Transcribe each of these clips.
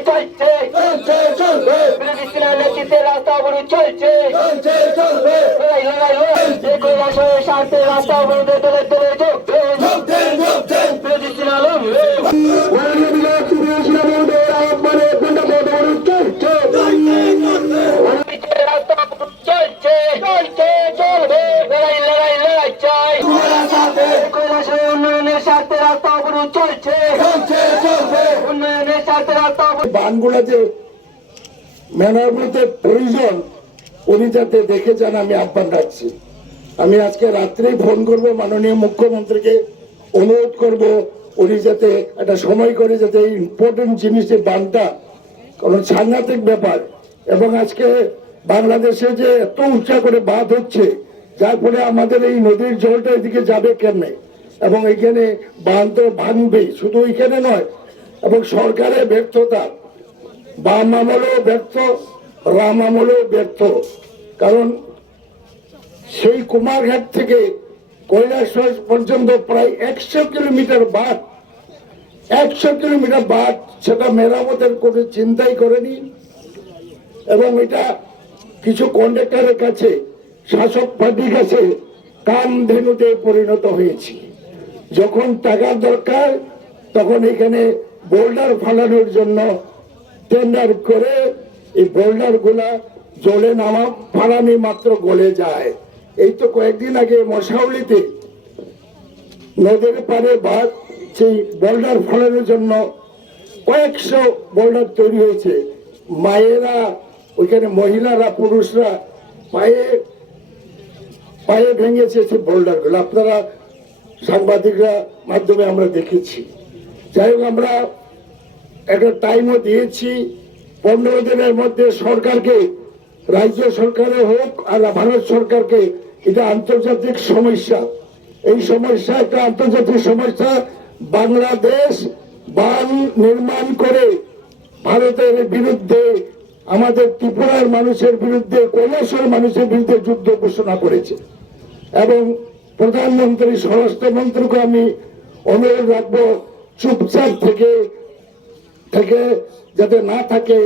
চলছে নেতৃত্বে রাস্তা অবরোধ চলছে। চলছে লড়াই লড়াই লড়াই। যে রাস্তা অবরোধে দলে যোগ চলছে। চলছে চলবে। লড়াই লড়াই লড়াই চাই কৈলাসের উন্নয়নের স্বার্থে রাস্তা অবরোধ চলছে চলছে চলবে প্রয়োজন, উনি যাতে আমি আহ্বান রাখছি। আমি আজকে ফোন করব, মাননীয় মুখ্যমন্ত্রীকে অনুরোধ করব, উনি যাতে একটা সময় করে যাতে এই ইম্পর্টেন্ট জিনিস যে বানটা সাংঘাতিক ব্যাপার, এবং আজকে বাংলাদেশে যে এত উঁচা করে বাঁধ হচ্ছে, যার ফলে আমাদের এই নদীর জলটা এদিকে যাবে কেমনে? এবং এখানে বাঁধ তো ভাঙবেই, শুধু এখানে নয় এবং সরকারের ব্যর্থতা। বাম আমলেও ব্যর্থ, রাম আমলেও ব্যর্থ। কারণ সেই কুমারঘাট থেকে কৈলাস পর্যন্ত প্রায় একশো কিলোমিটার বাদ একশো কিলোমিটার বাদ সেটা মেরামতের কোনো চিন্তাই করেনি। এবং এটা কিছু কন্ডাক্টরের কাছে, শাসক পার্টির কাছে কাম ধেনুতে পরিণত হয়েছে। যখন টাকার দরকার, তখন এখানে বোল্ডার ফালানোর জন্য টেন্ডার করে এই বোল্ডারগুলা জলে নামা, ফালানি মাত্র গলে যায়। এই তো কয়েকদিন আগে মশাউলিতে নদীর পারে বা সেই বোল্ডার ফলানোর জন্য কয়েকশো বোল্ডার তৈরি হয়েছে। মায়েরা, ওইখানে মহিলারা, পুরুষরা পায়ে পায়ে ভেঙেছে সেই বোল্ডারগুলো আপনারা সাংবাদিকরা মাধ্যমে আমরা দেখেছি। যাই হোক, আমরা একটা টাইমও দিয়েছি। পনেরো দিনের মধ্যে সরকারকে, রাজ্য সরকারে হোক আর ভারত সরকারকে, এটা আন্তর্জাতিক সমস্যা। এই সমস্যা একটা আন্তর্জাতিক সমস্যা। বাংলাদেশ বান নির্মাণ করে ভারতের বিরুদ্ধে, আমাদের ত্রিপুরার মানুষের বিরুদ্ধে, কৈলাসের মানুষের বিরুদ্ধে যুদ্ধ ঘোষণা করেছে। এবং প্রধানমন্ত্রী, স্বরাষ্ট্রমন্ত্রীকে আমি অনুরোধ রাখব, চুপচাপ থেকে থেকে যাতে না থাকে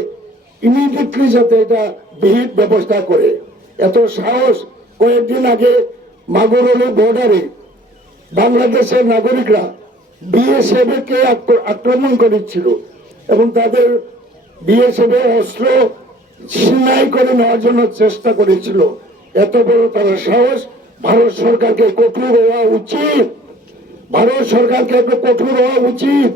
ইমিডিয়েটলি যাতে এটা বিহিত ব্যবস্থা করে। এত সাহস কয়েকদিন আগে মাগুরলি বর্ডারে বাংলাদেশের নাগরিকরা বিএসএফ কে আক্রমণ করেছিল এবং তাদের বিএসএফ অস্ত্র ছিনাই করে নেওয়ার জন্য চেষ্টা করেছিল। এত বড় তারা সাহস, ভারত সরকারকে কঠোর হওয়া উচিত। ভারত সরকারকে একটু কঠোর হওয়া উচিত।